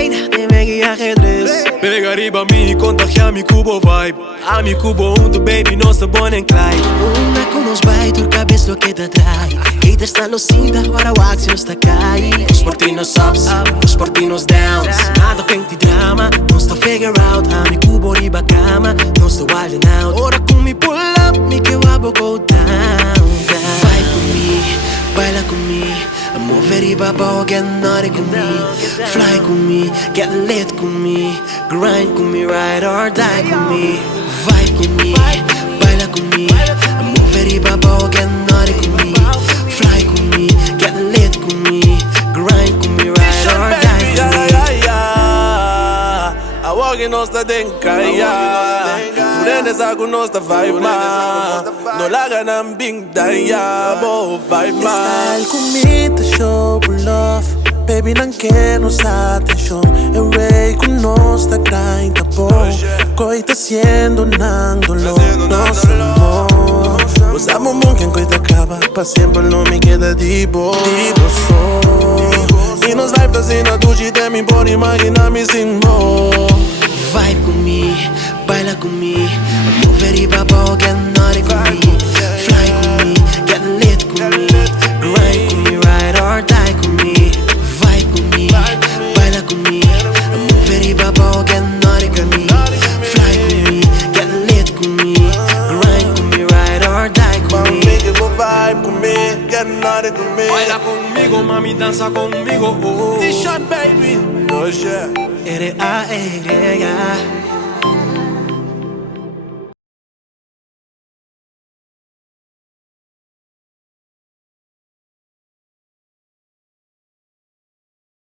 reina de Mega ajedrez. Pega arriba a mim e contagia a mi cubo vibe. A mi cubo junto, baby, nossa Bonnie and Clyde. Una con nos vai, tu cabeza lo que te atrae. Haters están los cinta, para o axio está cai. Os por ti nos ups, os por ti nos downs. Nada tem de drama, nos to figure out. A mi cubo riba cama, nos to wild out. Ora com mi pull up, mi que wabo go down. Vai comigo, baila comigo. Move riba, bow, get naughty with me. Fly with me, get lit with me. Grind with me, ride or die with me. Vibe with me, baila with me. Move riba, bow, get naughty with me. Fly with me, get lit with me. Grind with me, ride or die with me. A walk in nossa denka, tu rendes algo nossa vibe, no laga nam bing daya, bo vibe. Style comida, show love. Baby, não queremos atenção. Eu rei com nós da grind, tá bom. Coita sendo não dolor, nosso amor. Usamos muito quem coita acaba, pra sempre não me queda de boa. E nos vai fazendo a duji de mim, por imaginar-me sem amor. Vibe comigo, baila comigo. Move riba, bow, get naughty with me. Fly with me, get lit with me. Grind with me, ride or die with me. Vibe with me, baila comigo. Move riba, bow, get naughty with me. Fly with me, get lit with me. Grind with me, ride or die with me. Vibe comigo, get naughty with me. Baila conmigo, mami, danza conmigo. T-shirt, baby. Oh, yeah. R-A-E-Y